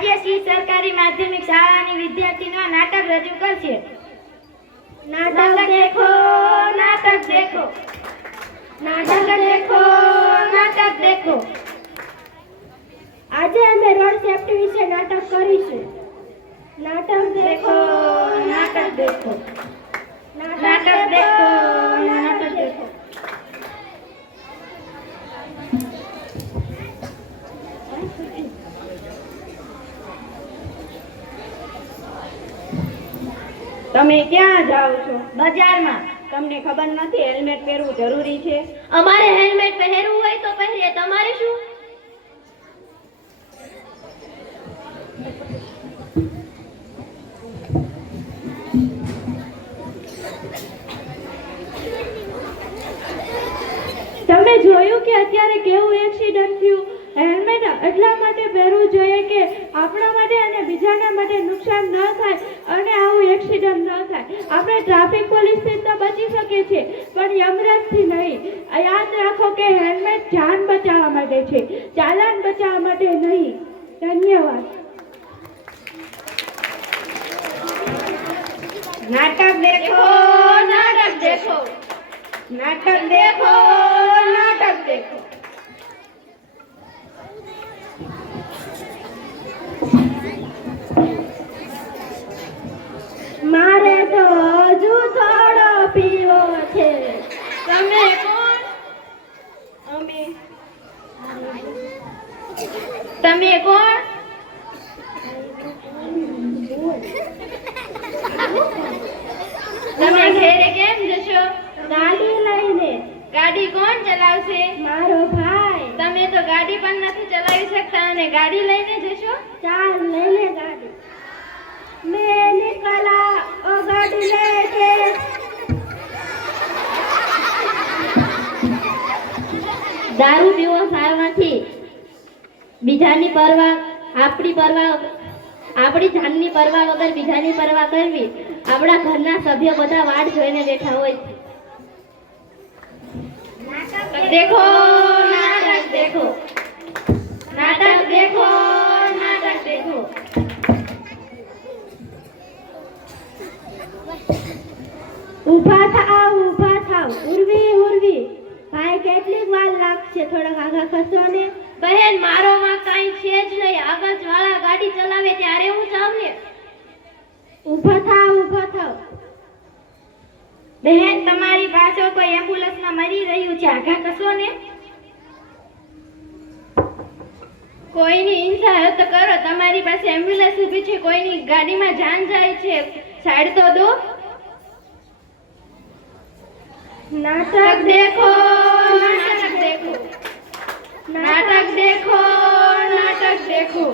આજે શ્રી સરકારી માધ્યમિક શાળાની વિદ્યાર્થીનો નાટક રજૂ કરશે. નાટક દેખો નાટક દેખો. નાટક દેખો નાટક દેખો. આજે અમે રોડ સેફ્ટી વિશે નાટક કરીશું. નાટક દેખો નાટક દેખો. નાટક દેખો નાટક દેખો તમે ક્યાં જાઓ છો? બજારમાં. તમને ખબર નથી હેલ્મેટ પહેરવું જરૂરી છે? અમારે હેલ્મેટ પહેરવું હોય તો પહેરીએ. તમારે શું? તમે જોયું કે અત્યારે કેવું એક્સિડન્ટ થયું? હેલ્મેટ એટલા માટે પહેરવું જોઈએ કે આપણા માટે અને બીજાના માટે નુકસાન ન થાય અને આવું એક્સિડન્ટ ન થાય. આપણે ટ્રાફિક પોલીસથી તો બચી શકીએ છીએ, પણ યમરાજથી નહીં. યાદ રાખો કે હેલ્મેટ જાન બચાવવા માટે છે, ચાલાન બચાવવા માટે નહીં. ધન્યવાદ. નાટક દેખો નાટક દેખો. નાટક દેખો નાટક દેખો. મારે તો હજુ થોડો પીવો છે. તમે કોણ? અમે. તમે કોણ? તમે ઘેરે કેમ જશો? ગાડી લઈને. ગાડી કોણ ચલાવશે? મારો ભાઈ. તમે તો ગાડી પણ નથી શકતા અને ગાડી લઈને જશો? ચાલ લઈને ગાડી. મેં નીકળા ઓ ગાડી લેકે દારૂ પીવો સારો નથી બીજાની પરવા આપણી પરવા આપણી જાનની પરવા વગર બીજાની પરવા કરવી. આપણા ઘરના સભ્યો બધા વાટ જોઈને બેઠા હોય. દેખો. નાટક દેખો. દેખો નાટક દેખો. ઊભા થાવ ઊભા થાવ ઉર્વી ઉર્વી ભાઈ, કેટલીક વાર લાગશે થોડાક આગળ ખસો ને બહેન મારો માં કાઈ છે જ નહીં. આગળ વાળા ગાડી ચલાવે ત્યારે હું જાઉં ને ઊભા થાવ ઊભા થાવ. બહેન, તમારી પાછો કોઈ એમ્બ્યુલન્સમાં મરી રહ્યું છે? આગા કશો ને કોઈની હોય તો કરો, તમારી પાસે એમ્બ્યુલન્સ ઊભી છે, કોઈની ગાડીમાં જાન જાય છે, સાઈડ તો દો. નાટક દેખો નાટક દેખો. નાટક દેખો નાટક દેખો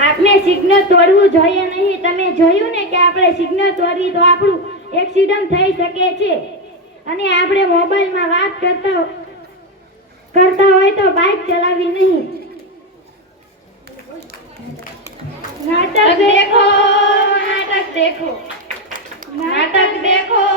આપણે સિગ્નલ તોડવું જોઈએ નહીં. તમે જોયું ને કે આપણે સિગ્નલ તોડી તો આપણું એક્સિડન્ટ થઈ શકે છે. અને આપણે મોબાઈલમાં વાત કરતા કરતા હોય તો બાઇક ચલાવી નહીં. નાટક દેખો નાટક દેખો. નાટક દેખો.